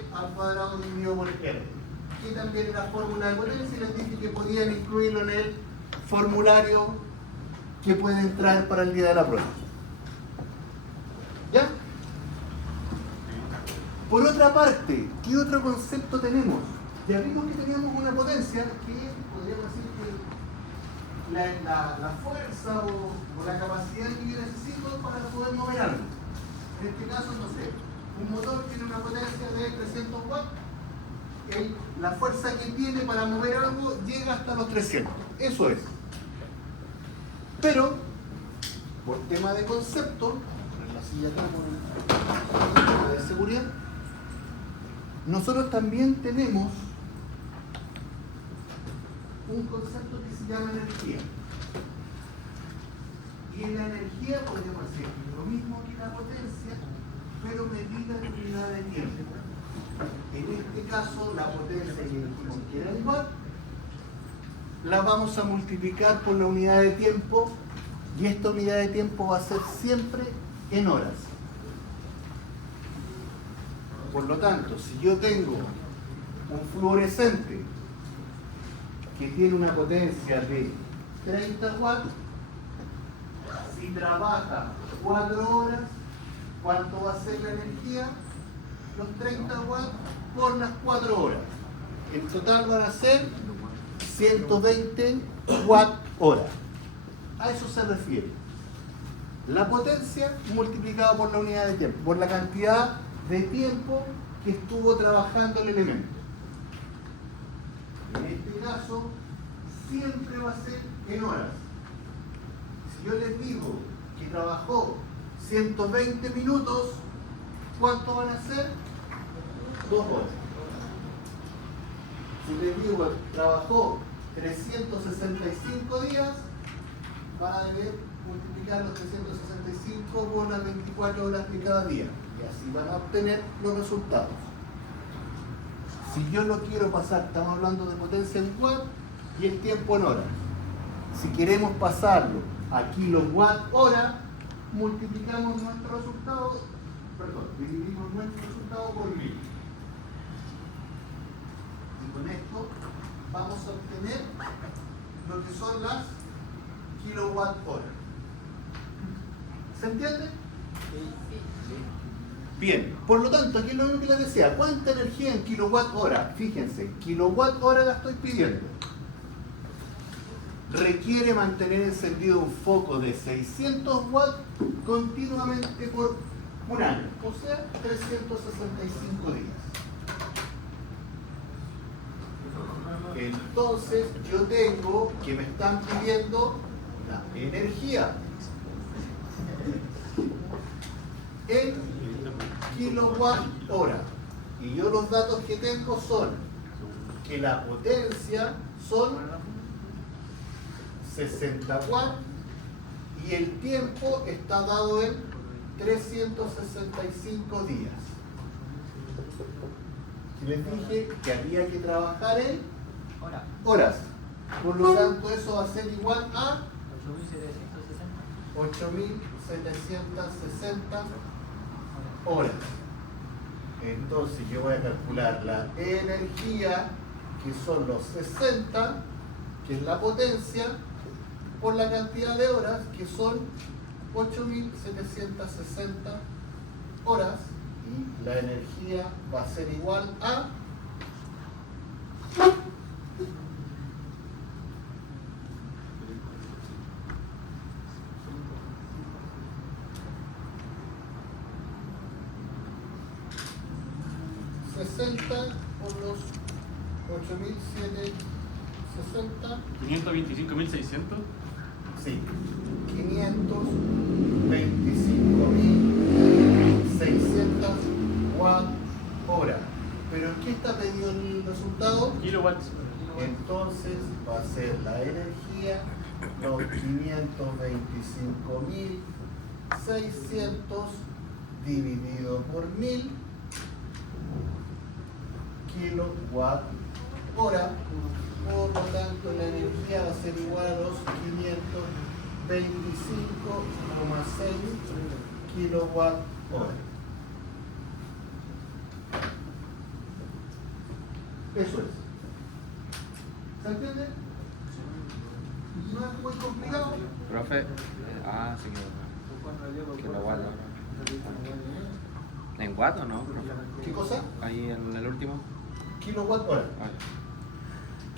E al cuadrado dividido por R. Y también en la fórmula de potencia les dije que podían incluirlo en el formulario que pueden traer para el día de la prueba. ¿Ya? Por otra parte, ¿qué otro concepto tenemos? Ya vimos que teníamos una potencia que podríamos decir que la fuerza o la capacidad que yo necesito para poder mover algo. En este caso, no sé, un motor tiene una potencia de 300 watts, la fuerza que tiene para mover algo llega hasta los 300. Eso es. Pero, por tema de concepto, en la silla acá por el tema de seguridad, nosotros también tenemos un concepto que se llama energía. Y en la energía podríamos decir lo mismo que la potencia, pero medida en unidad de tiempo. En este caso, la potencia que dijimos que era el watt, la vamos a multiplicar por la unidad de tiempo, y esta unidad de tiempo va a ser siempre en horas. Por lo tanto, si yo tengo un fluorescente que tiene una potencia de 30 watts, si trabaja 4 horas, ¿cuánto va a ser la energía? Los 30 watts por las 4 horas. En total van a ser 120 watt hora. A eso se refiere. La potencia multiplicada por la unidad de tiempo, por la cantidad de tiempo que estuvo trabajando el elemento. En este caso, siempre va a ser en horas. Si yo les digo que trabajó 120 minutos, ¿cuánto van a ser? 2 horas. Si les digo que trabajó 365 días, van a deber multiplicar los 365 por las 24 horas de cada día. Y así van a obtener los resultados. Si yo lo quiero pasar, estamos hablando de potencia en watt y el tiempo en horas. Si queremos pasarlo a kilowatt hora, multiplicamos nuestro resultado, dividimos nuestro resultado por 1000. Y con esto vamos a obtener lo que son las kilowatt hora. ¿Se entiende? Bien, por lo tanto, aquí es lo mismo que les decía. ¿Cuánta energía en kilowatt hora? Fíjense, kilowatt hora la estoy pidiendo. Requiere mantener encendido un foco de 600 watts continuamente por un año, o sea, 365 días. Entonces, yo tengo que me están pidiendo la energía en kilowatt hora. Y yo los datos que tengo son que la potencia son 60 watts y el tiempo está dado en 365 días. Y les dije que había que trabajar en horas. Por lo tanto, eso va a ser igual a 8.760 horas. Entonces yo voy a calcular la energía, que son los 60, que es la potencia, por la cantidad de horas, que son 8.760 horas, y la energía va a ser igual a 60 por los 8.760. 525.600. Sí, 525.600 watt hora. ¿Pero en qué está pedido el resultado? Kilowatts. Entonces va a ser la energía, los 525.600 dividido por 1000 kilowatt hora. Por lo tanto, la energía va a ser igual a los 525,6 kilowatt hora. Eso es. ¿Se entiende? No es muy complicado. Profe, se equivocó. Que lo guarda. ¿En watt o no, profe? ¿Qué cosa? Ahí en el último. Kilowatt hora. Ah,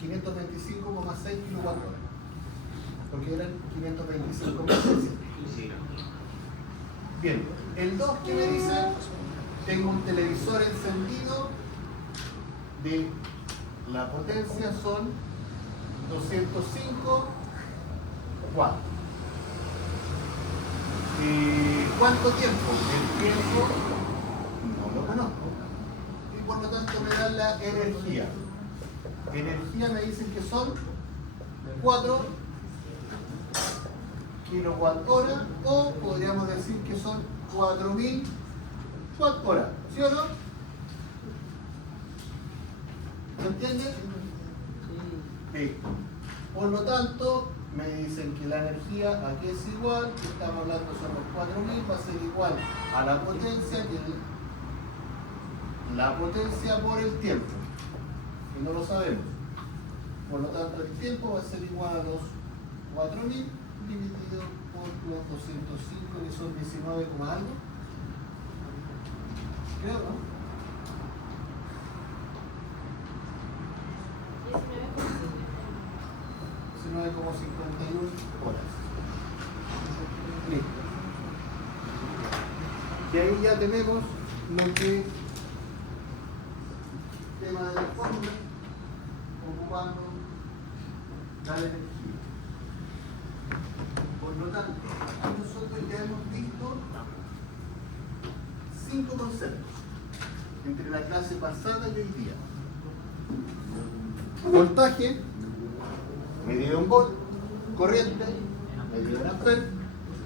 525,6 kilowatt hora. Porque eran 525,6. Bien, el 2 que me dice, tengo un televisor encendido de la potencia son 205 watts. ¿Cuánto tiempo? El tiempo no lo conozco y por lo tanto me dan la energía. Energía me dicen que son 4 kilowatt hora o podríamos decir que son 4000 watt hora, ¿sí o no? ¿Se entiende? Listo. Por lo tanto, me dicen que la energía aquí es igual, que estamos hablando son los 4000, va a ser igual a la potencia la potencia por el tiempo. Y no lo sabemos. Por lo tanto, el tiempo va a ser igual a los 4000 dividido por los 205, que son 19, algo. Creo, ¿no? 19,51 horas. Listo. Y ahí ya tenemos lo que tema de la fórmula ocupando la energía. Por lo tanto, aquí nosotros ya hemos visto 5 conceptos entre la clase pasada y hoy día. Voltaje, medido en volt, corriente, medido en amper,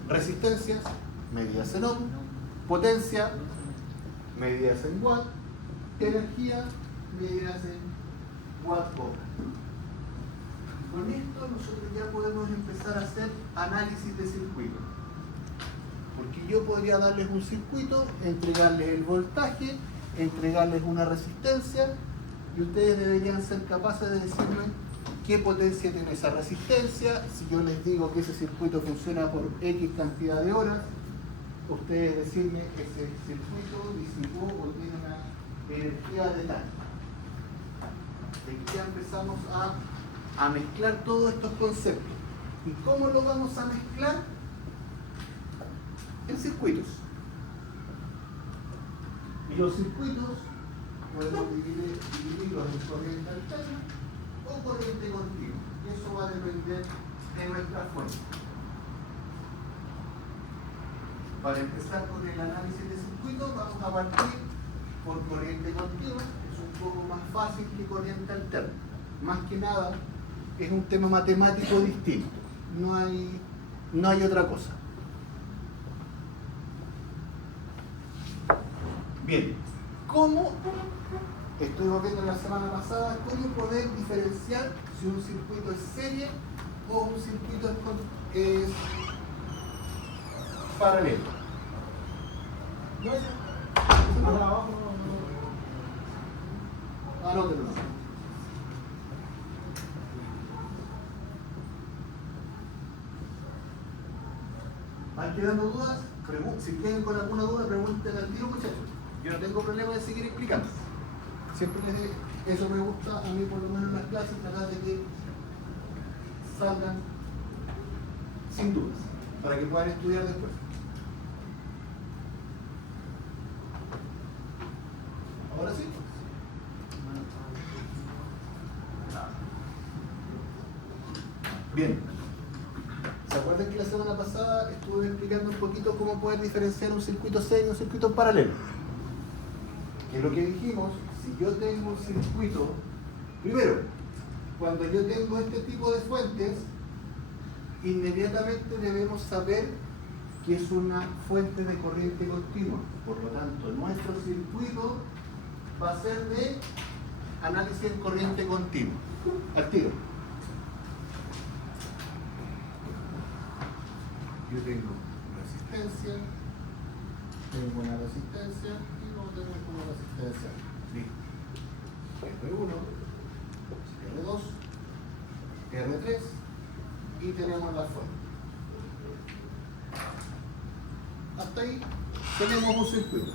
resistencias, medidas en ohm, potencia, medidas en watt, energía, medidas en watt hora. Con esto nosotros ya podemos empezar a hacer análisis de circuito. Porque yo podría darles un circuito, entregarles el voltaje, entregarles una resistencia y ustedes deberían ser capaces de decirme qué potencia tiene esa resistencia. Si yo les digo que ese circuito funciona por X cantidad de horas, ustedes decirme ese circuito disipó o tiene una energía de tal. Aquí ya empezamos a mezclar todos estos conceptos. ¿Y cómo lo vamos a mezclar? En circuitos. Y los circuitos podemos dividirlos en corriente alterna o corriente continua. Y eso va a depender de nuestra fuente. Para empezar con el análisis de circuitos, vamos a partir por corriente continua, que es un poco más fácil que corriente alterna. Más que nada, es un tema matemático distinto. No hay otra cosa. Bien, ¿cómo? Estuvimos viendo la semana pasada cómo poder diferenciar si un circuito es serie o un circuito es paralelo. ¿No es? Anótenlo. ¿Van quedando dudas? Si tienen con alguna duda, pregúntenle al tiro, muchachos. Yo no tengo problema de seguir explicando. Siempre eso me gusta a mí, por lo menos en las clases, tratar de que salgan sin dudas, para que puedan estudiar después. Ahora sí. Bien. ¿Se acuerdan que la semana pasada estuve explicando un poquito cómo poder diferenciar un circuito serie y un circuito paralelo? Que lo que dijimos, si yo tengo un circuito, primero, cuando yo tengo este tipo de fuentes, inmediatamente debemos saber que es una fuente de corriente continua. Por lo tanto, nuestro circuito va a ser de análisis en corriente continua. Al tiro. Yo tengo resistencia, tengo una resistencia y luego tengo una resistencia. Listo. Esto es 1. tenemos la fuente. Hasta ahí tenemos un circuito.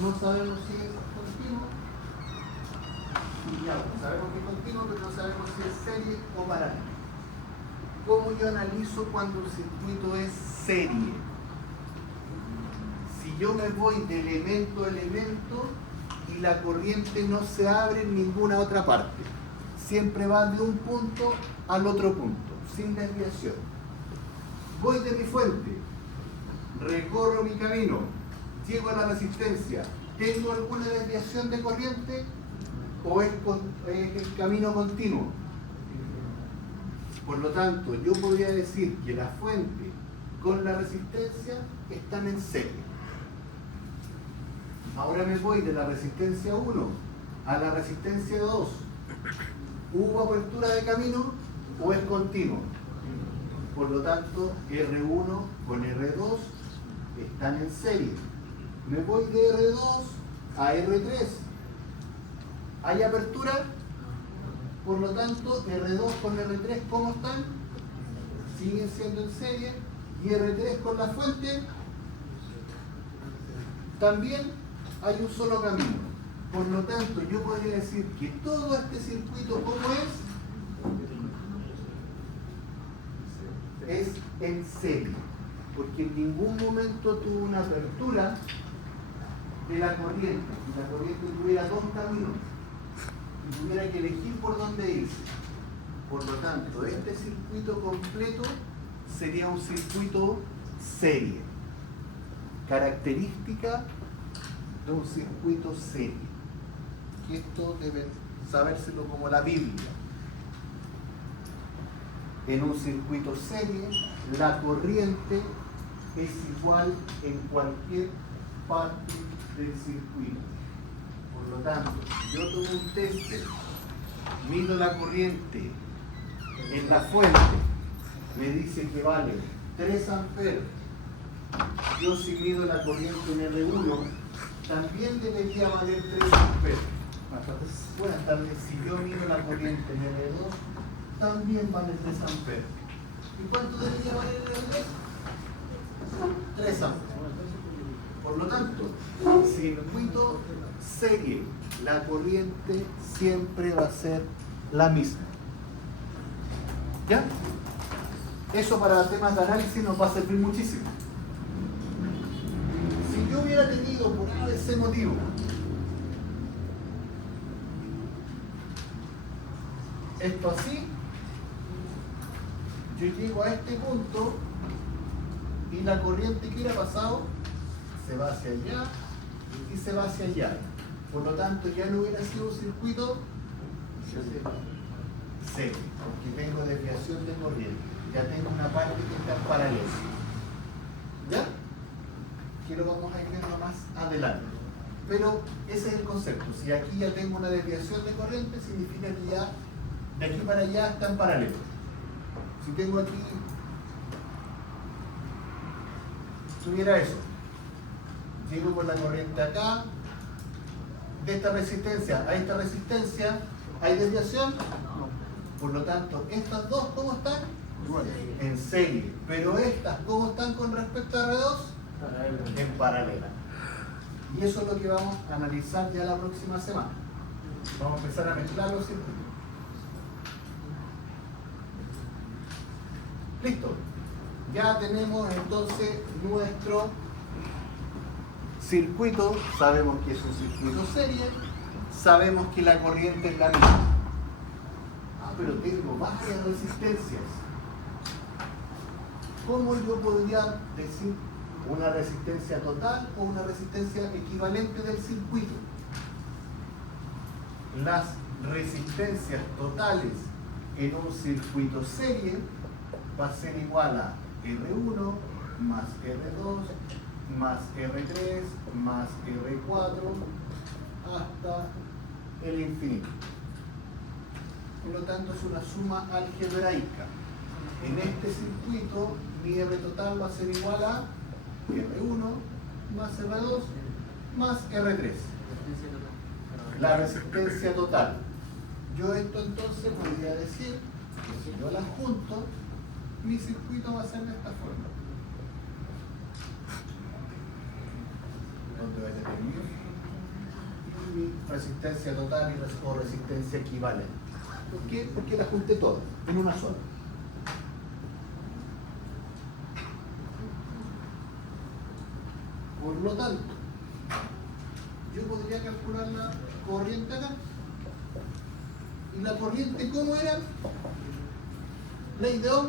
No sabemos si es continuo. Ya, sabemos que es continuo, pero no sabemos si es serie o paralelo. ¿Cómo yo analizo cuando el circuito es serie? Si yo me voy de elemento a elemento y la corriente no se abre en ninguna otra parte, siempre va de un punto al otro punto, sin desviación. Voy de mi fuente, recorro mi camino, llego a la resistencia, ¿tengo alguna desviación de corriente o es el camino continuo? Por lo tanto, yo podría decir que la fuente con la resistencia están en serie. Ahora me voy de la resistencia 1 a la resistencia 2. ¿Hubo apertura de camino o es continuo? Por lo tanto, R1 con R2 están en serie. Me voy de R2 a R3. ¿Hay apertura? Por lo tanto, R2 con R3, ¿cómo están? Siguen siendo en serie. Y R3 con la fuente, también hay un solo camino. Por lo tanto, yo podría decir que todo este circuito, ¿cómo es? Es en serie. Porque en ningún momento tuvo una apertura de la corriente. Si la corriente tuviera dos caminos y tuviera que elegir por dónde irse. Por lo tanto, este circuito completo sería un circuito serie. Característica de un circuito serie. Y esto debe sabérselo como la Biblia. En un circuito serie, la corriente es igual en cualquier parte del circuito. Por lo tanto, si yo tomo un tester, mido la corriente en la fuente, me dice que vale 3 amperes. Yo si mido la corriente en R1, también debería valer 3 amperes. Buenas tardes, si yo mido la corriente en R2, también vale 3 amperes. ¿Y cuánto debería valer el R3? 3 amperes. Por lo tanto, circuito serie, la corriente siempre va a ser la misma. ¿Ya? Eso para temas de análisis nos va a servir muchísimo. Si yo hubiera tenido por ese motivo esto así, yo llego a este punto y la corriente que hubiera pasado se va hacia allá y se va hacia allá. Por lo tanto, ya no hubiera sido un circuito serio, porque tengo desviación de corriente. Ya tengo una parte que está en paralelo. ¿Ya? Que lo vamos a ir viendo más adelante. Pero ese es el concepto. Si aquí ya tengo una desviación de corriente, significa que ya de aquí para allá está en paralelo. Si tengo aquí, tuviera eso. Llego con la corriente acá, de esta resistencia a esta resistencia, ¿hay desviación? Por lo tanto, estas dos, ¿cómo están? En serie. Pero estas, ¿cómo están con respecto a R2? En paralela. Y eso es lo que vamos a analizar ya la próxima semana. Vamos a empezar a mezclar los circuitos. Listo. Ya tenemos entonces nuestro circuito. Sabemos que es un circuito serie. Sabemos que la corriente es la misma. Pero tengo varias resistencias. ¿Cómo yo podría decir una resistencia total o una resistencia equivalente del circuito? Las resistencias totales en un circuito serie va a ser igual a R1 más R2 más R3 más R4 hasta el infinito. Por lo tanto, es una suma algebraica. En este circuito, mi R total va a ser igual a R1 más R2 más R3. La resistencia total. Yo esto entonces podría decir que si yo las junto, mi circuito va a ser de esta forma. Donde voy a tener mi resistencia total o resistencia equivalente. ¿Por qué? Porque la junté todas en una sola. Por lo tanto, yo podría calcular la corriente acá. ¿Y la corriente cómo era? Ley de Ohm.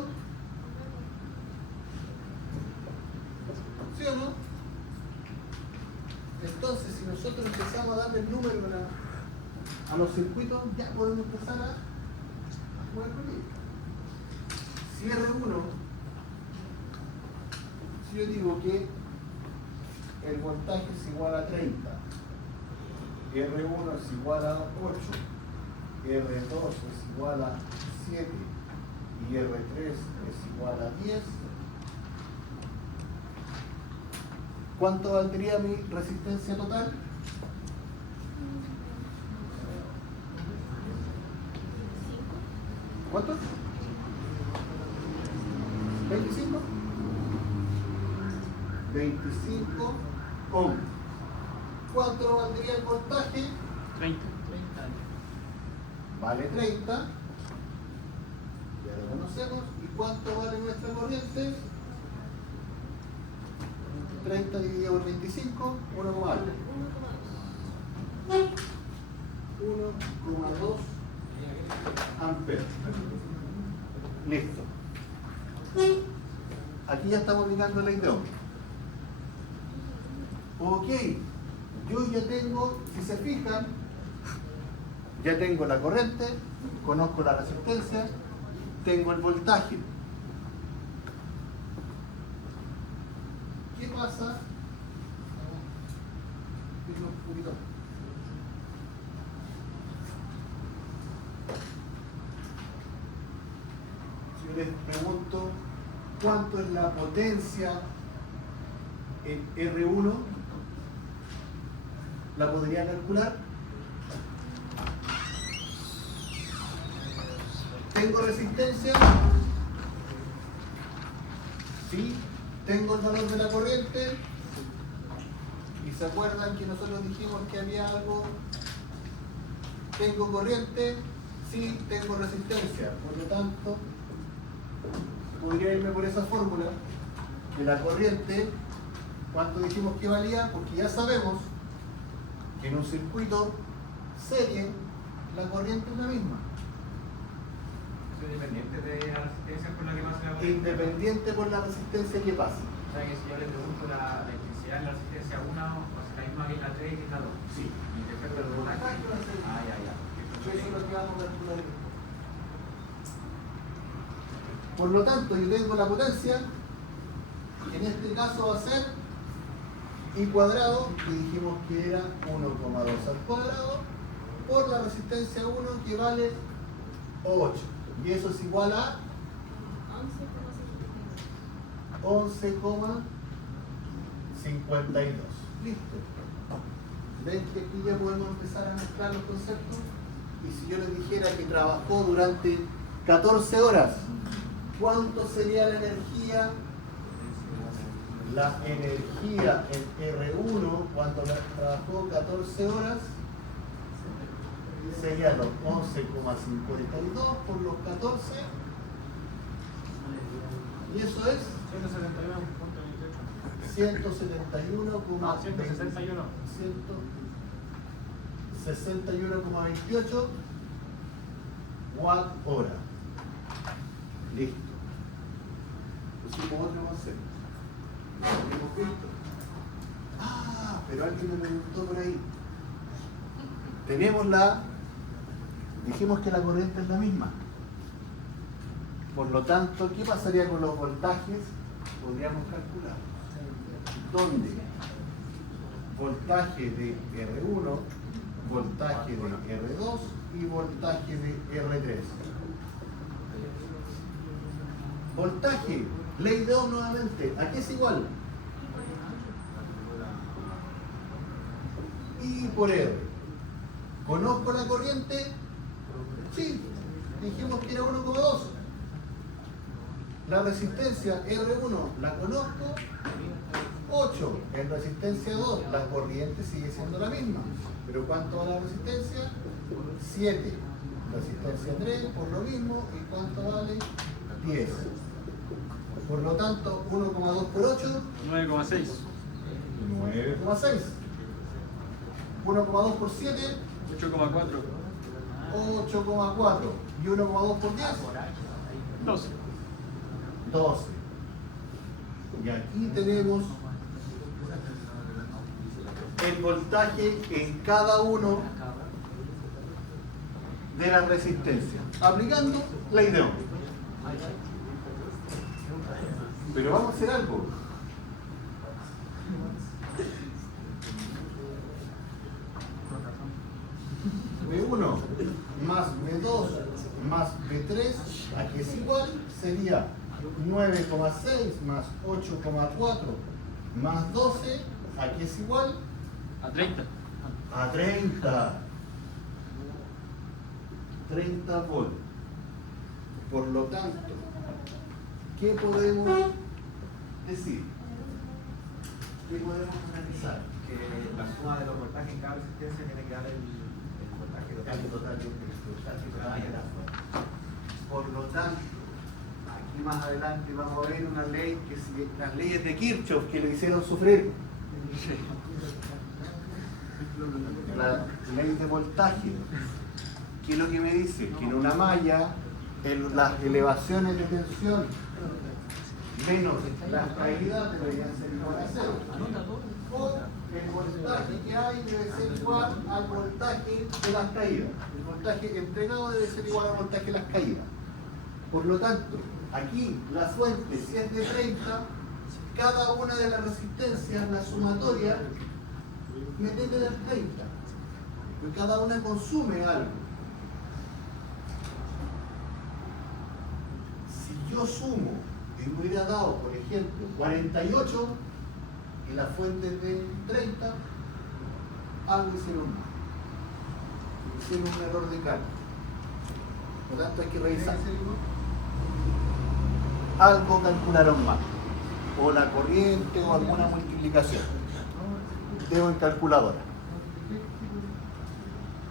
¿Sí o no? Entonces, si nosotros empezamos a darle el número a los circuitos, ya podemos empezar a jugar con ellos. Si R1, si yo digo que el voltaje es igual a 30, R1 es igual a 8, R2 es igual a 7 y R3 es igual a 10, ¿cuánto valdría mi resistencia total? ¿Cuánto? ¿25? ¿25 ohm? ¿Cuánto valdría el voltaje? 30. Vale 30. Ya lo conocemos. ¿Y cuánto vale nuestra corriente? 30 dividido por 25, 1,2. 1,2 amperes. Listo. Aquí ya estamos aplicando la ley de Ohm. Ok, yo ya tengo, si se fijan, ya tengo la corriente, conozco la resistencia, tengo el voltaje. ¿Qué pasa? Un poquito. Si yo les pregunto cuánto es la potencia en R1, ¿la podría calcular? ¿Tengo resistencia? Sí. ¿Tengo el valor de la corriente? ¿Y se acuerdan que nosotros dijimos que había algo? ¿Tengo corriente? Sí, tengo resistencia. Por lo tanto, podría irme por esa fórmula de la corriente. ¿Cuánto dijimos que valía? Porque ya sabemos que en un circuito serie la corriente es la misma. Independiente de la resistencia por la que pasa la corriente. Independiente por la resistencia que pase. O sea que si yo le pregunto la intensidad de la resistencia 1, va a ser la misma que la 3 y que la 2. Sí. Y respecto al voltaje. Ya. Eso es lo que vamos a calcular. Por lo tanto, yo tengo la potencia, que en este caso va a ser I cuadrado, que dijimos que era 1,2 al cuadrado, por la resistencia 1, que vale 8. Y eso es igual a 11,52. Listo. ¿Ven que aquí ya podemos empezar a mezclar los conceptos? Y si yo les dijera que trabajó durante 14 horas, ¿cuánto sería la energía? La energía en R1, cuando trabajó 14 horas, sería los 11,52 por los 14. Y eso es 161,28 watt hora. Listo. Pusimos otro concepto. ¿Hemos visto? Ah, pero alguien me preguntó por ahí. Tenemos dijimos que la corriente es la misma. Por lo tanto, ¿qué pasaría con los voltajes? Podríamos calcular. ¿Dónde? Voltaje de R1, voltaje de R2 y voltaje de R3. Voltaje, ley de Ohm nuevamente. ¿A qué es igual? I por R. ¿Conozco la corriente? Sí, dijimos que era 1,2. La resistencia R1 la conozco, 8 en resistencia 2, la corriente sigue siendo la misma. Pero ¿cuánto vale la resistencia? 7. Resistencia 3 por lo mismo, ¿y cuánto vale? 10. Por lo tanto, 1,2 por 8, 9,6. 9,6. 1,2 por 7, 8,4. 8,4. Y 1,2 por 10, 12. 12. Y aquí tenemos el voltaje en cada uno de las resistencias, aplicando ley de Ohm. Pero vamos a hacer algo. B1 más B2 más B3, aquí es igual, sería 9,6 más 8,4 más 12, aquí es igual A 30. a 30. 30 volts. Por lo tanto, ¿qué podemos decir? ¿Qué podemos analizar? Que la suma de los voltajes en cada resistencia tiene que dar el voltaje total. El voltaje total de la fuente. Por lo tanto, aquí más adelante vamos a ver una ley que las leyes de Kirchhoff que le hicieron sufrir. La ley de voltaje, que es lo que me dice que en una malla las elevaciones de tensión menos las caídas deberían ser igual a 0. O el voltaje que hay debe ser igual al voltaje de las caídas. El voltaje entregado debe ser igual al voltaje de las caídas. Por lo tanto, aquí la fuente, si es de 30, cada una de las resistencias, la sumatoria, me tiene que dar 30. Porque cada una consume algo. Si yo sumo y me hubiera dado, por ejemplo, 48 y la fuente es de 30, algo hicieron mal. Hicieron un error de cálculo. Por lo tanto, hay que revisar. Algo calcularon mal. O la corriente o alguna multiplicación. Debo en calculadora.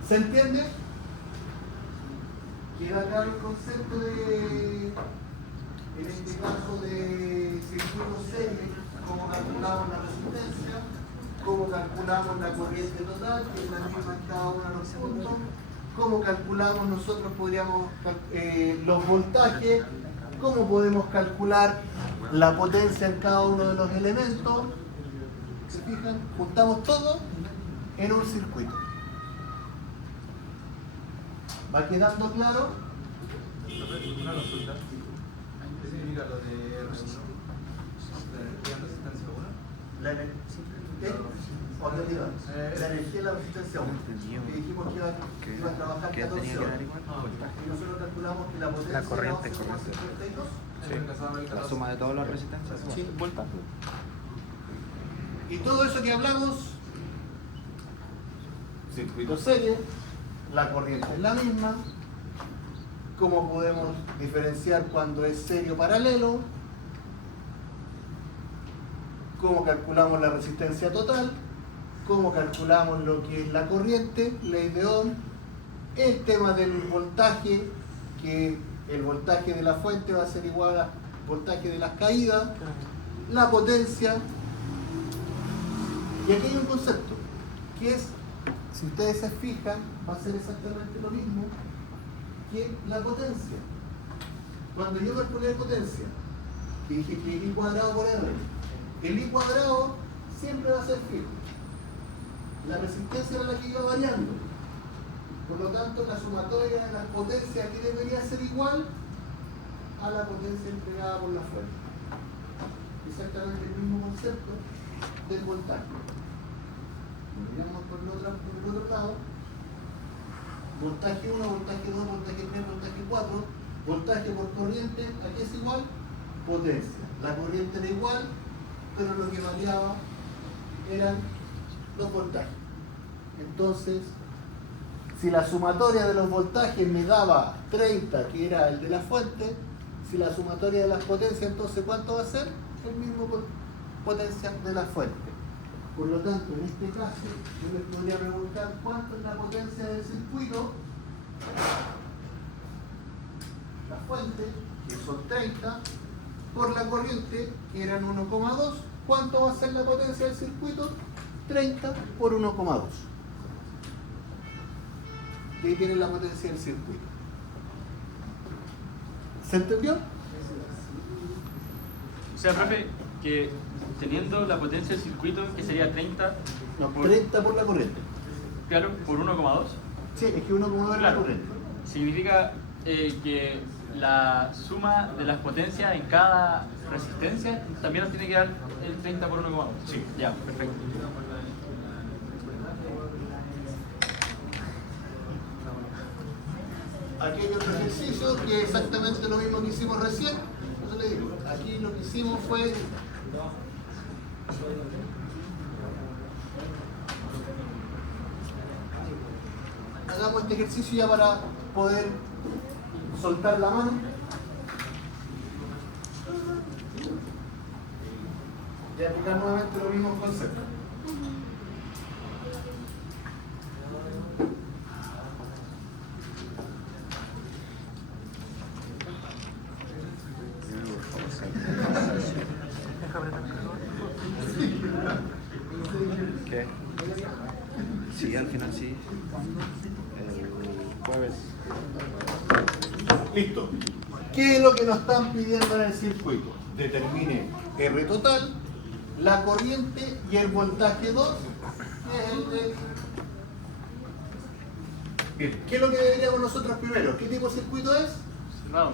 ¿Se entiende? Queda claro el concepto de, en este caso, de circuito serie, cómo calculamos la resistencia, cómo calculamos la corriente total, que es la misma en cada uno de los puntos, cómo calculamos nosotros los voltajes, cómo podemos calcular la potencia en cada uno de los elementos. ¿Se fijan? Juntamos todo en un circuito. ¿Va quedando claro? Una consulta. ¿Qué significa lo de R1? ¿La energía en resistencia 1? La energía de la resistencia 1. Que dijimos que iba a trabajar 14 horas. Y nosotros calculamos que la potencia La corriente, era 11,52. Sí. La suma de todas las resistencias. Sí. Voltaje. Y todo eso que hablamos, circuito serie, la corriente es la misma, cómo podemos diferenciar cuando es serio paralelo, cómo calculamos la resistencia total, cómo calculamos lo que es la corriente, ley de Ohm, el tema del voltaje, que el voltaje de la fuente va a ser igual al voltaje de las caídas, la potencia. Y aquí hay un concepto, que es, si ustedes se fijan, va a ser exactamente lo mismo que la potencia. Cuando yo calculé potencia, que dije que I cuadrado por R, el I cuadrado siempre va a ser fijo. La resistencia era la que iba variando. Por lo tanto, la sumatoria de las potencias aquí debería ser igual a la potencia entregada por la fuente. Exactamente el mismo concepto del voltaje. Miramos por el otro lado. Voltaje 1, voltaje 2, voltaje 3, voltaje 4. Voltaje por corriente, aquí es igual, potencia. La corriente era igual, pero lo que variaba eran los voltajes. Entonces, si la sumatoria de los voltajes me daba 30, que era el de la fuente, Si la sumatoria de las potencias, entonces ¿cuánto va a ser? El mismo potencia de la fuente. Por lo tanto, en este caso, yo les podría preguntar cuánto es la potencia del circuito. La fuente, que son 30, por la corriente, que eran 1,2. ¿Cuánto va a ser la potencia del circuito? 30 por 1,2. Y ahí tienen la potencia del circuito. ¿Se entendió? O sea, profe, que teniendo la potencia del circuito, que sería 30, No, 30 por la corriente. claro, por 1,2. Sí, es que 1,2 es la Claro, corriente. significa que la suma de las potencias en cada resistencia también nos tiene que dar el 30 por 1,2. Sí. Ya, perfecto. Aquí hay otro ejercicio que es exactamente lo mismo que hicimos recién. Entonces le digo, aquí lo que hicimos fue hagamos este ejercicio ya para poder soltar la mano. Y aplicar nuevamente los mismos conceptos. ¿Qué? Sí, al final sí. El jueves. Listo. ¿Qué es lo que nos están pidiendo en el circuito? Determine R total, la corriente y el voltaje 2, que es el de... Bien, ¿qué es lo que deberíamos nosotros primero? ¿Qué tipo de circuito es? Cerrado.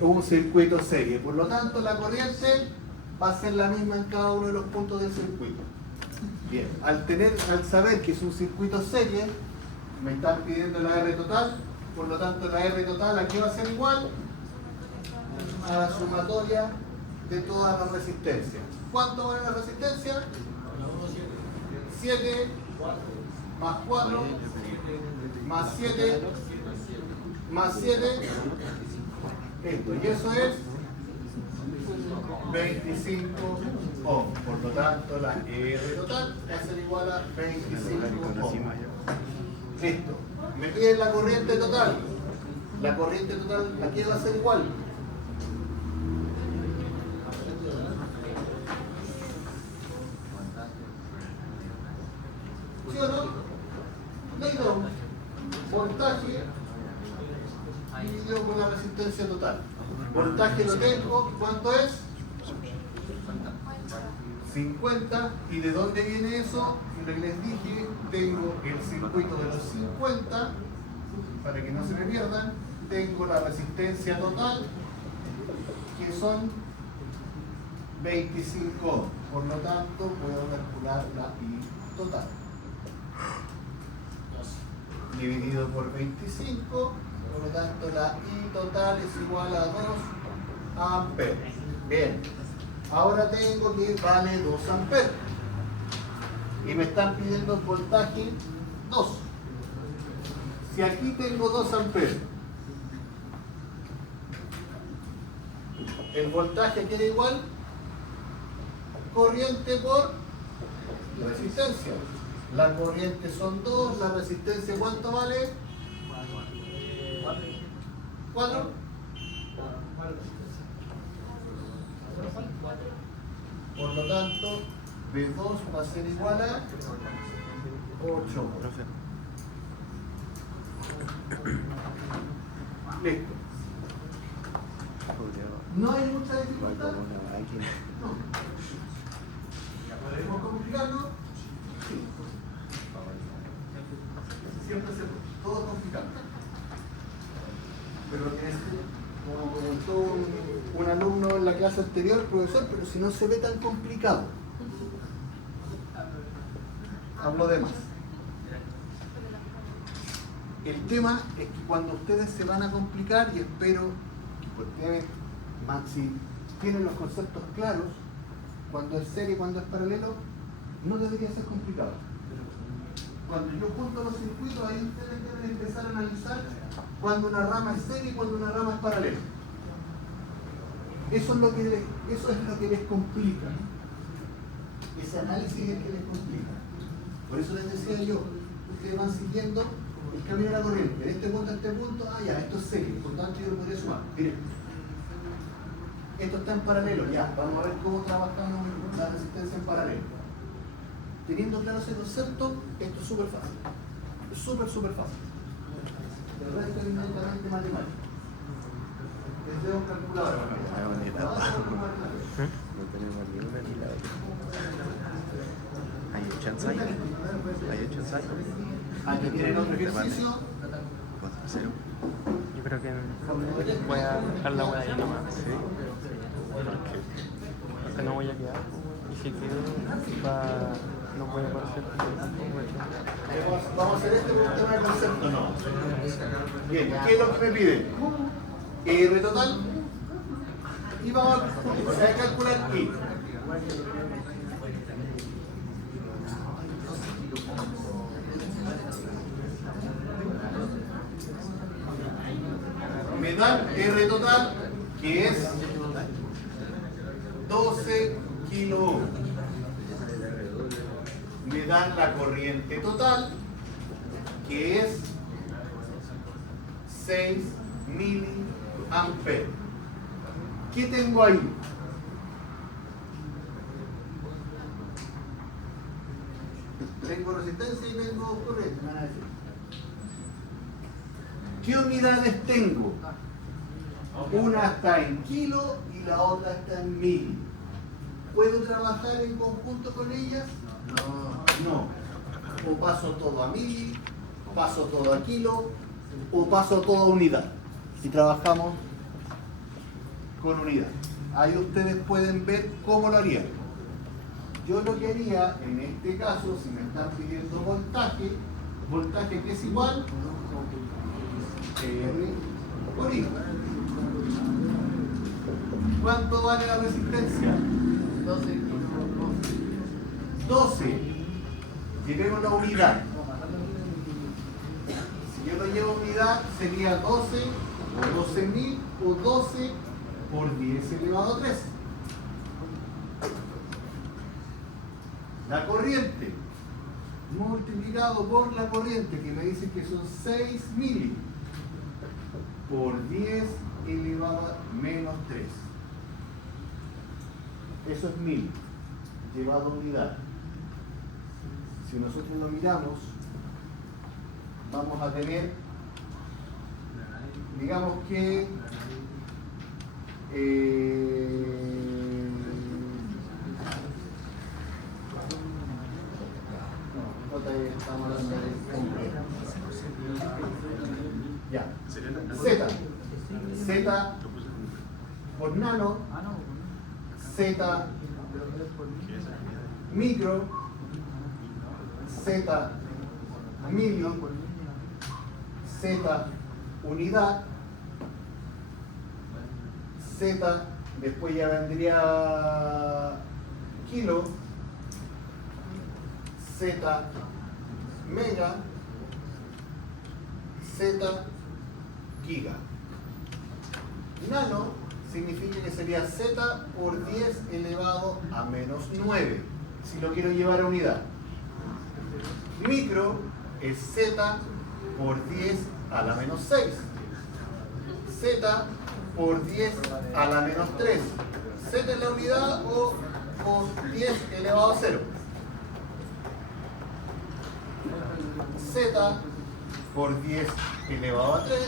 Un circuito serie. Por lo tanto, la corriente va a ser la misma en cada uno de los puntos del circuito. Bien, al saber que es un circuito serie, me están pidiendo la R total, por lo tanto la R total aquí va a ser igual a la sumatoria de todas las resistencias. ¿Cuánto vale la resistencia? 7 más 4 más 7 más 7, esto, y eso es 25 ohm. Por lo tanto, la R total va a ser igual a 25 ohm. Listo. Me piden la corriente total. La corriente total aquí va a ser igual. ¿Sí o no? Listo. Voltaje dividido por la resistencia total. Voltaje lo tengo, ¿cuánto es? 50. ¿Y de dónde viene eso? Lo que les dije, tengo el circuito de los 50, para que no se me pierdan. Tengo la resistencia total, que son 25 ohm. Por lo tanto, puedo calcular la I total. Dividido por 25, por lo tanto la I total es igual a 2 amperes. Bien, ahora tengo que vale 2 amperes y me están pidiendo el voltaje 2. Si aquí tengo 2 amperes, el voltaje queda igual corriente por resistencia. La corriente son 2, la resistencia ¿cuánto vale? 4. Por lo tanto, B2 va a ser igual a 8. Listo. ¿No hay mucha dificultad? No. ¿Podemos complicarlo? Sí. Siempre se puede, todo es complicado. Pero como comentó un alumno en la clase anterior, profesor, pero si no se ve tan complicado. Hablo de más. El tema es que cuando ustedes se van a complicar, y espero que si tienen los conceptos claros, cuando es serie y cuando es paralelo, no debería ser complicado. Cuando yo junto los circuitos, ahí ustedes deben empezar a analizar cuando una rama es serie y cuando una rama es paralela. Eso es lo que les complica. Ese análisis es el que les complica. Por eso les decía yo, ustedes van siguiendo el camino de la corriente. De este punto a este punto, ya, esto es serio, por tanto yo lo podría sumar. Miren, esto está en paralelo, ya, vamos a ver cómo trabajamos la resistencia en paralelo. Teniendo claro ese concepto, esto es súper fácil. Es súper fácil. El resto es inmediatamente matemático. Desde un calculador. No tenemos ni una ni la otra. ¿Hay hecho ensayo? ¿Hay hecho ensayo? Aquí tienen otro ejercicio. 4-0. Yo creo que voy a dejar la hueá ahí nomás. ¿Sí? Porque no voy a quedar. Y si quedo, no voy a aparecer tampoco. Vamos a hacer esto por un tema de concepto, no. Bien, ¿qué es lo que me piden? R total. Y vamos a calcular I. Me dan R total, que es 12 kilo. Me dan la corriente total, que es 6 miliamperes. ¿Qué tengo ahí? Tengo resistencia y tengo corriente, me van a decir. ¿Qué unidades tengo? Una está en kilo y la otra está en mil. ¿Puedo trabajar en conjunto con ellas? No. O paso todo a mil, paso todo a kilo, o paso todo a unidad. Si trabajamos con unidad. Ahí ustedes pueden ver cómo lo harían. Yo lo que haría en este caso, si me están pidiendo voltaje que es igual R por I. ¿Cuánto vale la resistencia? 12. Llevemos la unidad. Si yo lo llevo a unidad, sería 12 o 12.000 o 12 por 10 elevado a 3. La corriente multiplicado por la corriente, que me dice que son 6 mili, por 10 elevado a menos 3. Eso es 1000 llevado a unidad. Si nosotros lo miramos, vamos a tener, digamos que estamos hablando de ya. Z por nano, Z micro, Z mili, Z unidad, Z después ya vendría kilo, Z mega, Z giga. Nano significa que sería Z por 10 elevado a menos 9, si lo quiero llevar a unidad. Micro es Z por 10 a la menos 6. Z por 10 a la menos 3. Z es la unidad o por 10 elevado a 0. Z por 10 elevado a 3.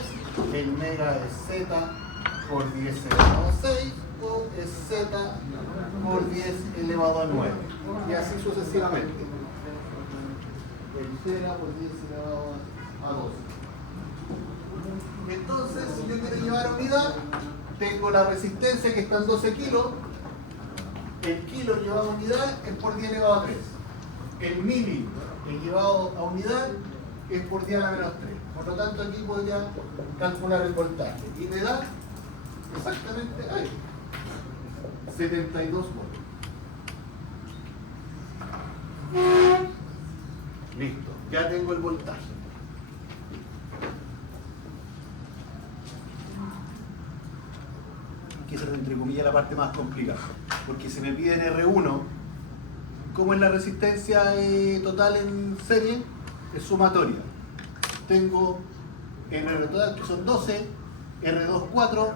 El mega es Z por 10 elevado a 6 o es Z por 10 elevado a 9. Y así sucesivamente. El tera por 10 elevado a 12. Entonces, si yo quiero llevar a unidad, tengo la resistencia que está en 12 kilos. El kilo llevado a unidad es por 10 elevado a 3. El mili llevado a unidad es por 10 a la menos 3. Por lo tanto, aquí podría calcular el voltaje. Y me da exactamente ahí, 72 voltios. Listo, ya tengo el voltaje. ¿Qué esa es entre comillas la parte más complicada, porque se me pide en R1, como es la resistencia total en serie, es sumatoria. Tengo R total que son 12, R2 4,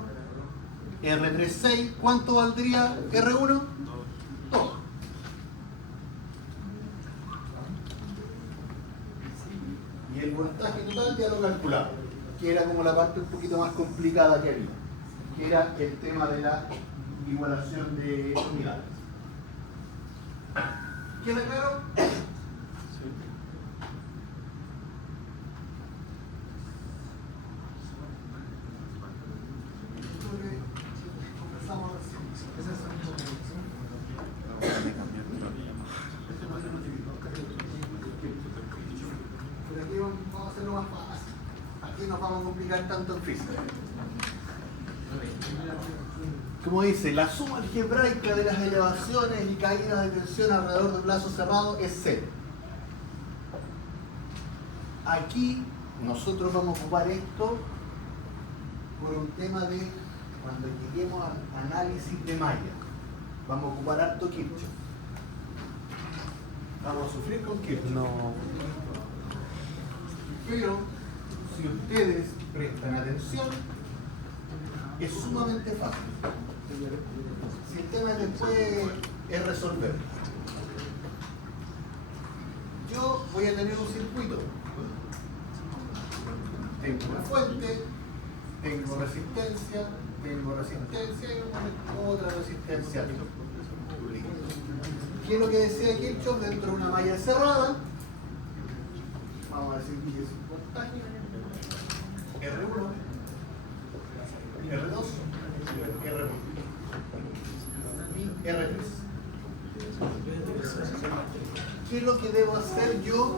R3 6, ¿cuánto valdría R1? 2. Y el voltaje total ya lo calculaba, que era como la parte un poquito más complicada que había, que era el tema de la igualación de unidades. ¿Queda claro? Conversamos recién. Pero aquí vamos a hacerlo más fácil. Aquí nos vamos a complicar tanto en física. Como dice, la suma algebraica de las elevaciones y caídas de tensión alrededor de plazo cerrado es 0. Aquí nosotros vamos a ocupar esto por un tema de cuando lleguemos al análisis de malla. Vamos a ocupar harto Kirchhoff. Vamos a sufrir con Kirchhoff. No. Pero si ustedes prestan atención, es sumamente fácil. Si el tema después es resolver. Yo voy a tener un circuito. Tengo una fuente, tengo resistencia y otra resistencia. ¿Qué es lo que decía Kirchhoff dentro de una malla cerrada? Vamos a decir que es un voltaje. R1, R2, R1 y R3. ¿Qué es lo que debo hacer yo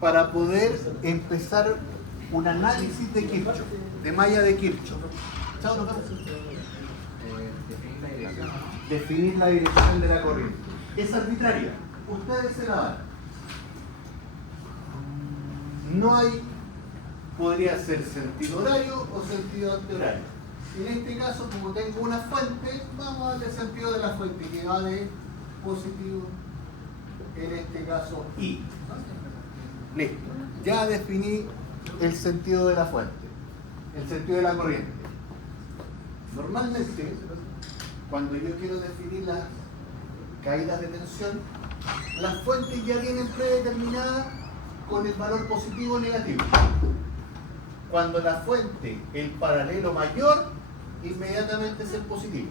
para poder empezar un análisis de Kirchhoff, de malla de Kirchhoff? Chao, nos vemos. Definir la dirección de la corriente. Es arbitraria. Ustedes se la dan. No hay, podría ser sentido horario o sentido antihorario. En este caso, como tengo una fuente, vamos a darle sentido de la fuente, que va de positivo, en este caso I. Listo. Ya definí el sentido de la fuente, el sentido de la corriente. Normalmente, cuando yo quiero definir las caídas de tensión, las fuentes ya vienen predeterminadas con el valor positivo o negativo. Cuando la fuente, el paralelo mayor, inmediatamente es el positivo.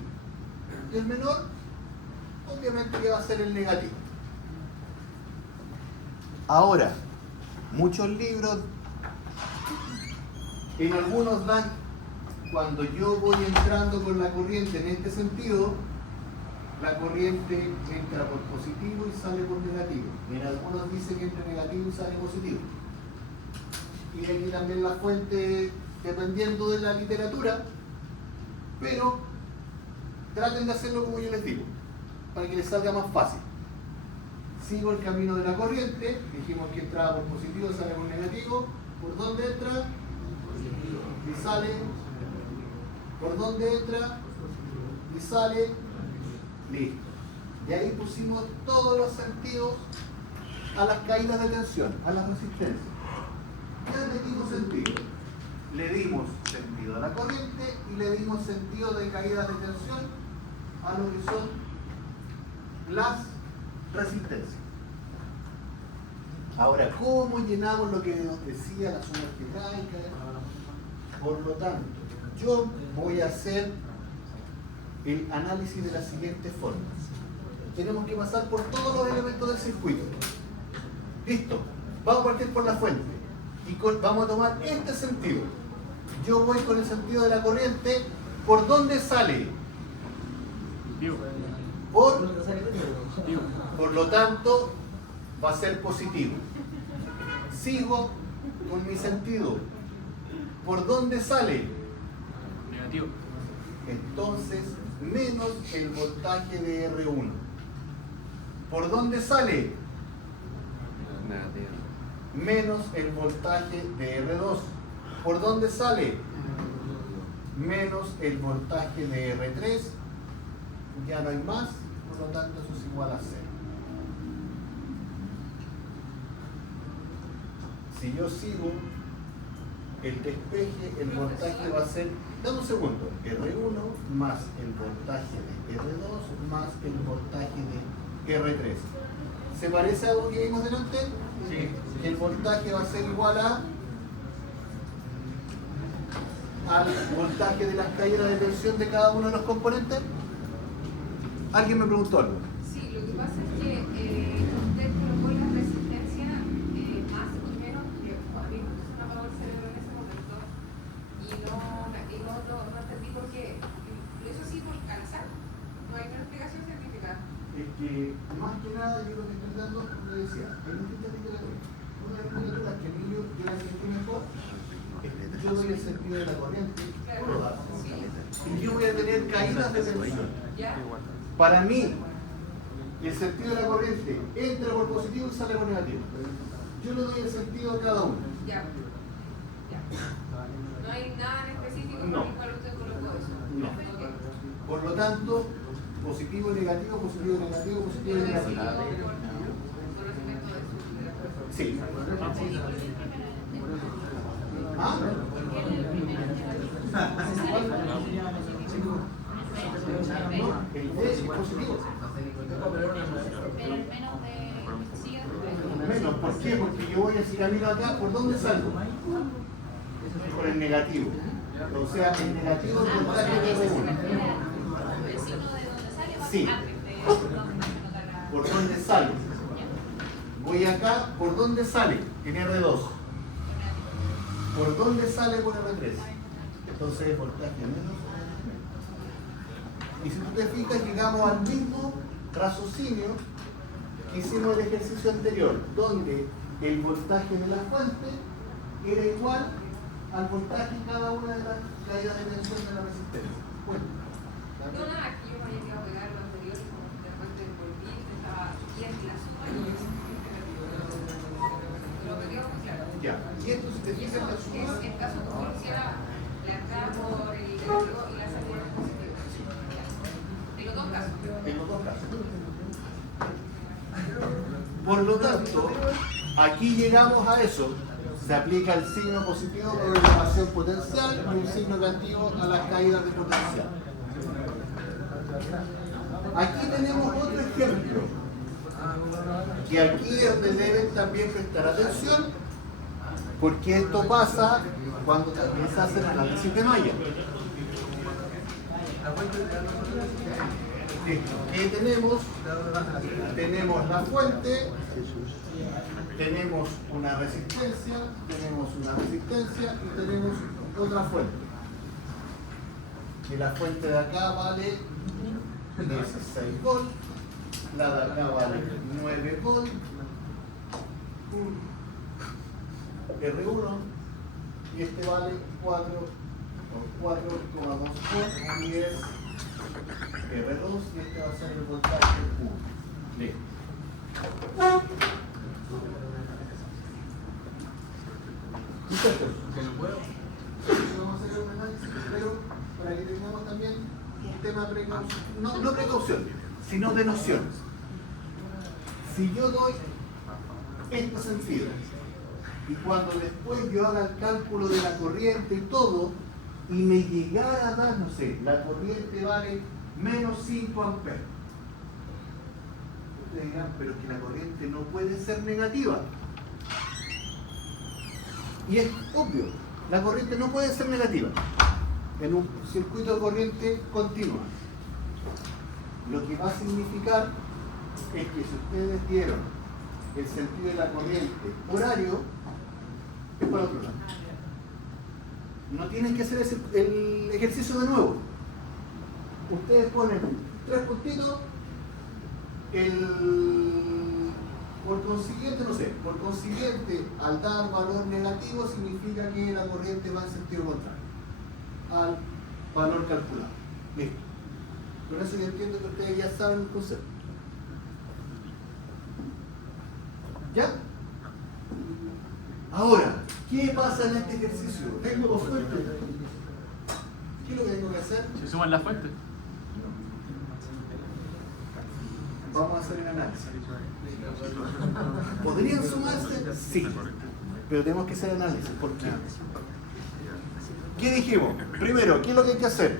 Y el menor, obviamente que va a ser el negativo. Ahora, muchos libros, en algunos dan, cuando yo voy entrando con la corriente en este sentido, la corriente entra por positivo y sale por negativo. En algunos dicen que entra negativo y sale positivo. Y aquí también la fuente, dependiendo de la literatura, pero traten de hacerlo como yo les digo, para que les salga más fácil. Sigo el camino de la corriente, dijimos que entraba por positivo, sale por negativo. ¿Por dónde entra? Y sale. ¿Por dónde entra? Y sale. Listo. Y ahí pusimos todos los sentidos a las caídas de tensión, a las resistencias. Ya le dimos sentido. Le dimos sentido a la corriente y le dimos sentido de caídas de tensión a lo que son las resistencias. Ahora, ¿cómo llenamos lo que nos decía la suma algebraica? Por lo tanto, yo voy a hacer el análisis de la siguiente forma. Tenemos que pasar por todos los elementos del circuito. Listo. Vamos a partir por la fuente. Y vamos a tomar este sentido. Yo voy con el sentido de la corriente. ¿Por dónde sale? Por lo tanto, va a ser positivo. Sigo con mi sentido. ¿Por dónde sale? Negativo. Entonces, menos el voltaje de R1. ¿Por dónde sale? Negativo. Menos el voltaje de R2. ¿Por dónde sale? menos el voltaje de R3, ya no hay más, por lo tanto eso es igual a 0. Si yo sigo el despeje, el voltaje va a ser, dame un segundo, R1 más el voltaje de R2 más el voltaje de R3. ¿Se parece a algo que vimos delante? Sí. Que el voltaje va a ser igual al voltaje de las caídas de tensión de cada uno de los componentes. ¿Alguien me preguntó algo? Sí, lo que pasa es que usted colocó la resistencia más y menos, que a mí me se me apagó el cerebro en ese momento y no entendí por qué. Eso sí, por calzar, no hay una explicación científica. Es que más que nada yo lo que estoy dando, como le decía, hay distintas literaturas. Una de las literaturas que a mí yo la entendí mejor, es que yo doy el sentido de la corriente, tú lo das, y yo voy a tener caídas de tensión. ¿Ya? Para mí, el sentido de la corriente entra por positivo y sale por negativo. Yo le doy el sentido a cada uno. Ya. No hay nada en específico No. por el cual usted colocó eso. No. Ok. Por lo tanto, positivo, negativo, positivo, negativo, positivo, Pero negativo. decidió por conocimiento de su Sí. ¿Ah? No, el D es positivo. Pero el menos de sigue Menos, ¿por qué? Porque yo voy a camino acá, ¿por dónde salgo? Por el negativo. O sea, el negativo del voltaje de el signo R1. de donde sale va Sí. antes de donde se nota la. ¿Por dónde sale? Voy acá, ¿por dónde sale? En R2. ¿Por dónde sale por R3? Entonces el voltaje menos. Y si tú te fijas, llegamos al mismo raciocinio que hicimos el ejercicio anterior, donde el voltaje de la fuente era igual al voltaje en cada una de las caídas de tensión de la resistencia. Bueno, No, nada, aquí yo me había quedado pegado a lo anterior y como de repente volví, estaba bien la suma y pero me quedó muy claro. ya. Y esto si te Y fijas eso la suma. es en caso que uno hiciera la entrada por el negativo y la salida por el positivo. Ya. En los dos casos. En los dos casos. Por lo tanto, aquí llegamos a eso. Se aplica el signo positivo por elevación potencial y un signo negativo a las caídas de potencial. Aquí tenemos otro ejemplo, que aquí es donde deben también prestar atención, porque esto pasa cuando también se hace el análisis de malla. ¿Qué tenemos? Tenemos la fuente, tenemos una resistencia y tenemos otra fuente. Y la fuente de acá vale 16 volts, la de acá vale 9 volts, R1, y este vale 4,2 volts y es R2 y este va a ser el voltaje 1. Listo. Muchachos, vamos a hacer un análisis, pero para que tengamos también un tema de precaución, no precaución, sino de nociones. Si yo doy esta sentido y cuando después yo haga el cálculo de la corriente y todo, y me llegara a dar, no sé, la corriente vale menos 5 amperes. Ustedes dirán, pero es que la corriente no puede ser negativa. Y es obvio, la corriente no puede ser negativa en un circuito de corriente continua. Lo que va a significar es que si ustedes dieron el sentido de la corriente horario, es para otro lado. No tienen que hacer el ejercicio de nuevo. Ustedes ponen 3 puntitos, por consiguiente, al dar valor negativo significa que la corriente va en sentido contrario al valor calculado. Listo. Con eso yo entiendo que ustedes ya saben el concepto. ¿Ya? Ahora, ¿qué pasa en este ejercicio? Tengo dos fuentes. ¿Qué es lo que tengo que hacer? Se suman las fuentes. Vamos a hacer el análisis. ¿Podrían sumarse? Sí. Pero tenemos que hacer análisis. ¿Por qué? ¿Qué dijimos? Primero, ¿qué es lo que hay que hacer?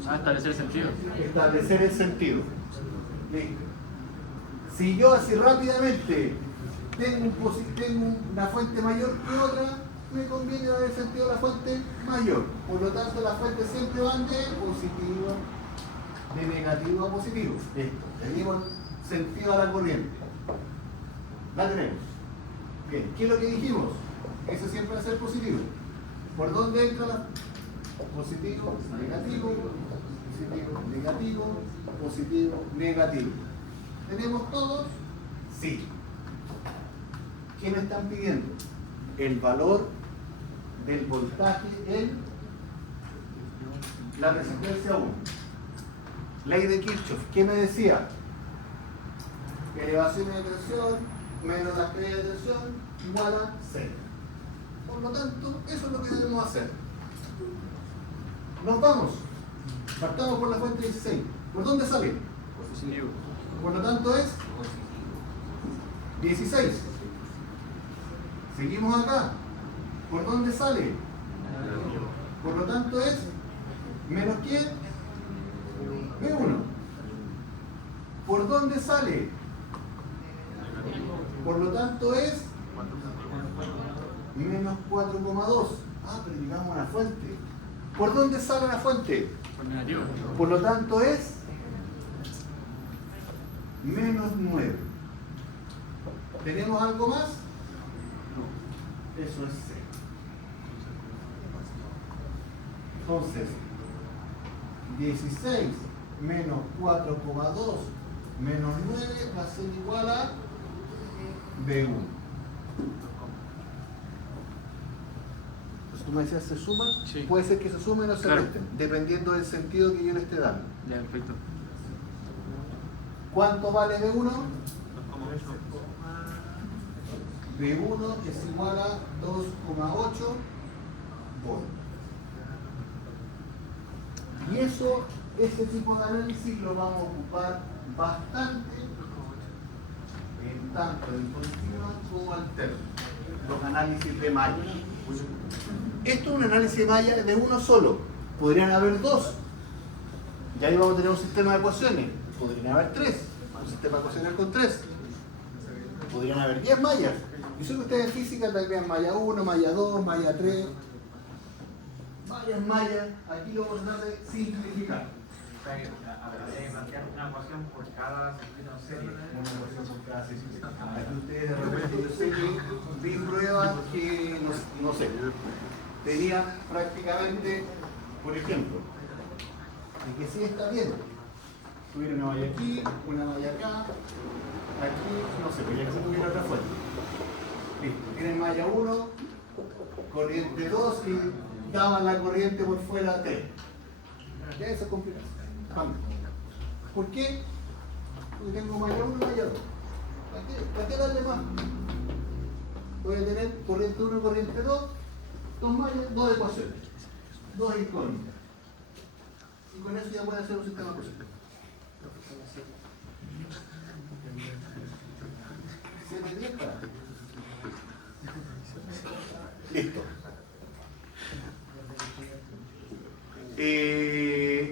Establecer el sentido. Establecer el sentido. Listo. Si yo así rápidamente tengo una fuente mayor que otra, me conviene dar el sentido a la fuente mayor. Por lo tanto, las fuentes siempre van de positivo, de negativo a positivo. Listo. Le dimos sentido a la corriente. La tenemos. Bien, ¿qué es lo que dijimos? Eso siempre va a ser positivo. ¿Por dónde entra la? Positivo, negativo, positivo, negativo, positivo, negativo. ¿Tenemos todos? Sí. ¿Qué me están pidiendo? El valor del voltaje en la resistencia 1. Ley de Kirchhoff, ¿qué me decía? Elevación de tensión menos la caída de tensión igual a 0. Por lo tanto, eso es lo que debemos hacer. Nos vamos. Partamos por la fuente 16. ¿Por dónde sale? Positivo. Por lo tanto es 16. Seguimos acá. ¿Por dónde sale? Por lo tanto es menos quién? B1. ¿Por dónde sale? Por lo tanto es menos 4,2. Ah, pero llegamos a la fuente. ¿Por dónde sale la fuente? Por negativo. Por lo tanto es menos 9. ¿Tenemos algo más? No. Eso es 0. Entonces, 16 menos 4,2 menos 9 va a ser igual a B1. Entonces tú me decías, ¿se suman? Sí. Puede ser que se sumen o se Claro. resten, dependiendo del sentido que yo le esté dando. Ya, perfecto. ¿Cuánto vale B1? B1 es igual a 2,8 volts. Y eso, ese tipo de análisis lo vamos a ocupar bastante en tanto en continua como alterno. Los análisis de malla. Esto es un análisis de malla de uno solo. Podrían haber dos. Y ahí vamos a tener un sistema de ecuaciones. Podrían haber tres. Un sistema ecuacional con tres. Podrían haber 10 mallas. Y sé que ustedes en física también malla 1, malla 2, malla 3. Varias mallas. Aquí lo vamos a tratar de simplificar. Habría que plantear una ecuación por cada circuito en serie. Una ecuación por cada circuito. Aquí ustedes de repente, yo sé que vi pruebas que, no sé, tenían prácticamente, por ejemplo, de que sí está bien. Tuviera una malla aquí, una malla acá, aquí, no sé, pero ya que se tuviera otra fuente. Listo, tienen malla 1, corriente 2 y daban la corriente por fuera 3. Ya eso es complicado. Vamos. ¿Por qué? Porque tengo malla 1 y malla 2. ¿Para qué darle más? Voy a tener corriente 1 y corriente 2, dos mallas, dos ecuaciones, dos incógnitas. Y con eso ya puede hacer un sistema posible. 7-10 para. Listo.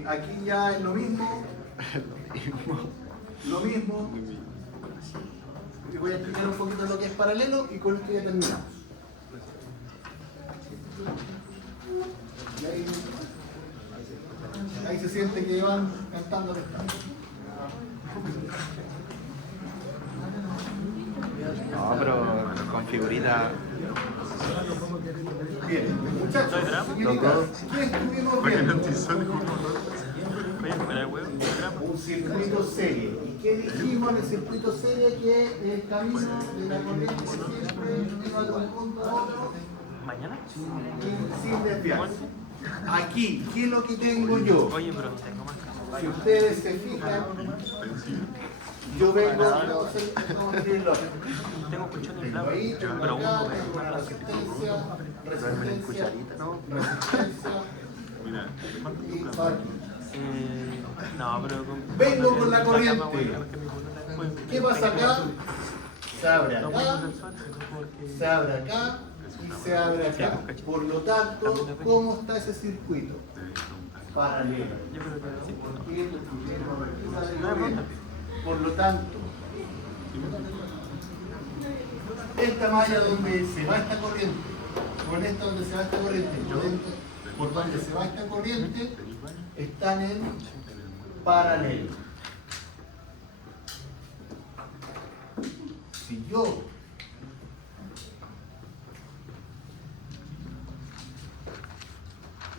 Aquí ya es lo mismo. Lo mismo. Y voy a explicar un poquito lo que es paralelo y con esto ya terminamos. Y ahí se siente que van cantando el estado. No, pero con figurita. Bien, muchachos, señoritas, ¿qué estuvimos viendo? Un circuito serie. ¿Y qué dijimos en el circuito serie? Que el camino de la corriente siempre lleva de un punto a otro sin desviarse. Aquí, ¿qué es lo que tengo yo? Oye, pero tengo más caso. Si ustedes se fijan, yo vengo a hacer Tengo colchón tengo inflable, ahí, tengo pero acá, uno tengo una resistencia, Y va aquí. No, pero Vengo con la cama, corriente. voy a dejar que mi polola después- ¿Qué pasa acá? Se abre No voy a acá, usar suerte, porque- se abre acá y se abre acá. Por lo tanto, ¿cómo está ese circuito? Paralelo. Yo creo que sí. ¿Por qué? Porque tiene cobertura de corriente. Por lo tanto, esta malla donde se va esta corriente, con esta donde se va esta corriente, por donde se va esta corriente, están en paralelo. Si yo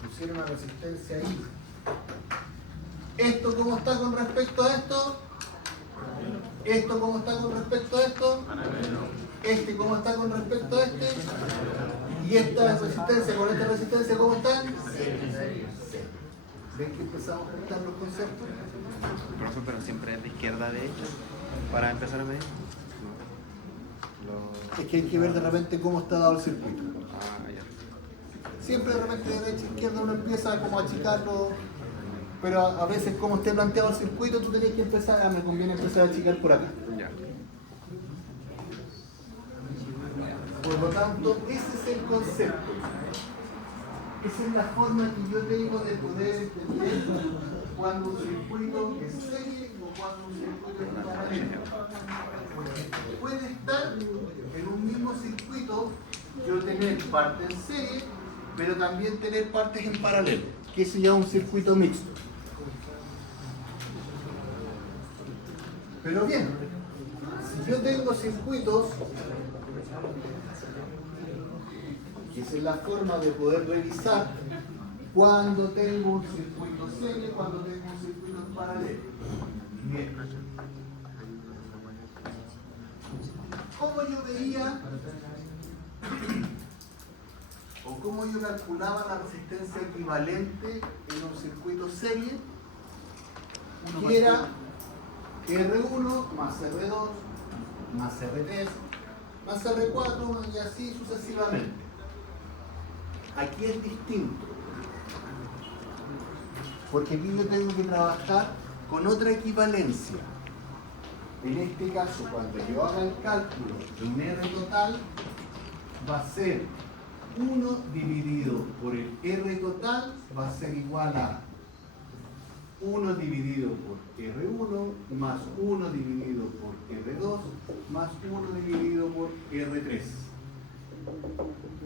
pusiera una resistencia ahí, ¿esto cómo está con respecto a esto? ¿Esto cómo está con respecto a esto? ¿Este cómo está con respecto a este? ¿Y esta resistencia con esta resistencia cómo están? ¿Ven que empezamos a juntar los conceptos? Profe, pero siempre es de izquierda a derecha para empezar a medir. Es que hay que ver de repente cómo está dado el circuito. Ya. Siempre de repente de derecha a izquierda uno empieza como a achicarlo, pero a veces como esté planteado el circuito tú tenés que empezar, me conviene empezar a achicar por acá. Ya. Por lo tanto, ese es el concepto. Esa es la forma que yo tengo de poder entender cuando un circuito es serie o cuando un circuito es paralelo. Porque puede estar en un mismo circuito yo tener parte en serie, pero también tener partes en paralelo, que se llama un circuito mixto. Pero bien, si yo tengo circuitos, y esa es la forma de poder revisar cuando tengo un circuito serie, cuando tengo un circuito en paralelo. Bien. ¿Cómo yo veía o cómo yo calculaba la resistencia equivalente en un circuito serie? Que era R1 más R2 más R3 más R4 y así sucesivamente. Aquí es distinto, porque aquí yo tengo que trabajar con otra equivalencia. En este caso, cuando yo haga el cálculo de un R total, va a ser 1 dividido por el R total, va a ser igual a 1 dividido por R1 más 1 dividido por R2 más 1 dividido por R3.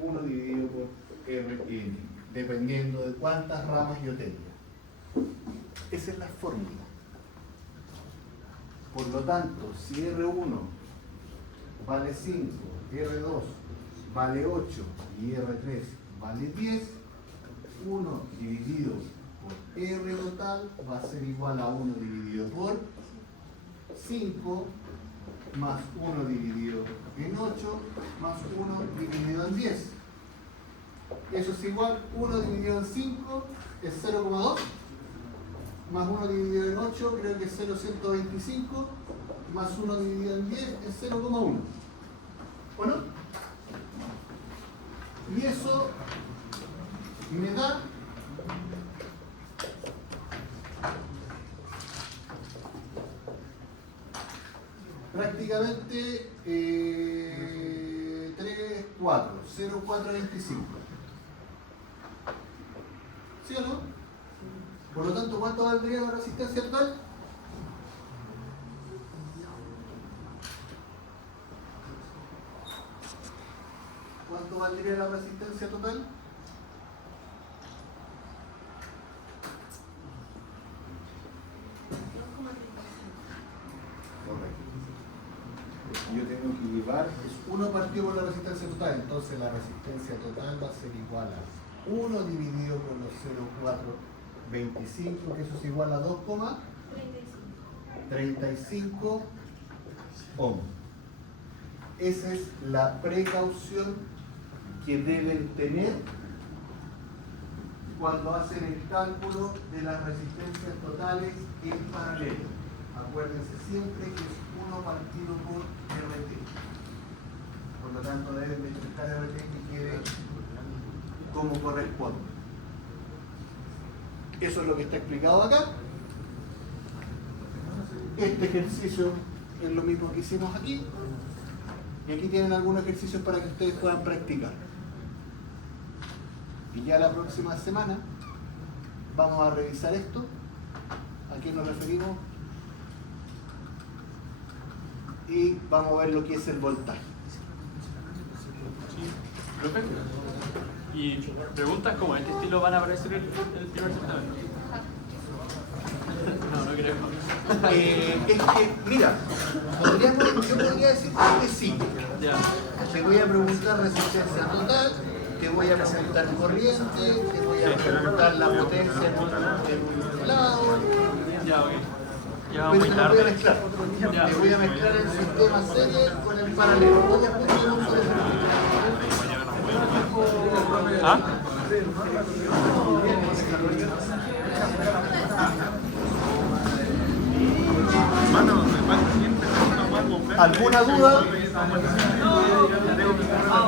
1 dividido por Rn, dependiendo de cuántas ramas yo tenga. Esa es la fórmula. Por lo tanto, si R1 vale 5, R2 vale 8 y R3 vale 10, 1 dividido por R total va a ser igual a 1 dividido por 5 más 1 dividido en 8 más 1 dividido en 10. Eso es igual, 1 dividido en 5 es 0,2, más 1 dividido en 8 creo que es 0,125, más 1 dividido en 10 es 0,1. ¿O no? Y eso me da prácticamente 3, 4, 0,425. ¿Sí o no? Por lo tanto, ¿cuánto valdría la resistencia total? ¿Cuánto valdría la resistencia total? Yo tengo que llevar, es 1 partido por la resistencia total, entonces la resistencia total va a ser igual a 1 dividido por los 0,425, que eso es igual a 2,35 ohms. Esa es la precaución que deben tener cuando hacen el cálculo de las resistencias totales en paralelo. Acuérdense siempre que es 1 partido por RT. Por lo tanto, deben de explicar RT que quede como corresponde. Eso es lo que está explicado acá. Este ejercicio es lo mismo que hicimos aquí. Y aquí tienen algunos ejercicios para que ustedes puedan practicar. Y ya la próxima semana vamos a revisar esto. ¿A qué nos referimos? Y vamos a ver lo que es el voltaje. Perfecto. Y preguntas como este estilo van a aparecer en el primer certamen. No, no creo. Es que, mira, yo podría decir que sí. Ya. Te voy a preguntar resistencia total, te voy a preguntar corriente, te voy a preguntar la potencia en un lado. Ya, ok. Ya Pero muy te lo voy a tarde. mezclar. Ya. Te voy a mezclar el sistema serie con el paralelo. Voy a explicar un solo ¿Ah? ¿Alguna duda?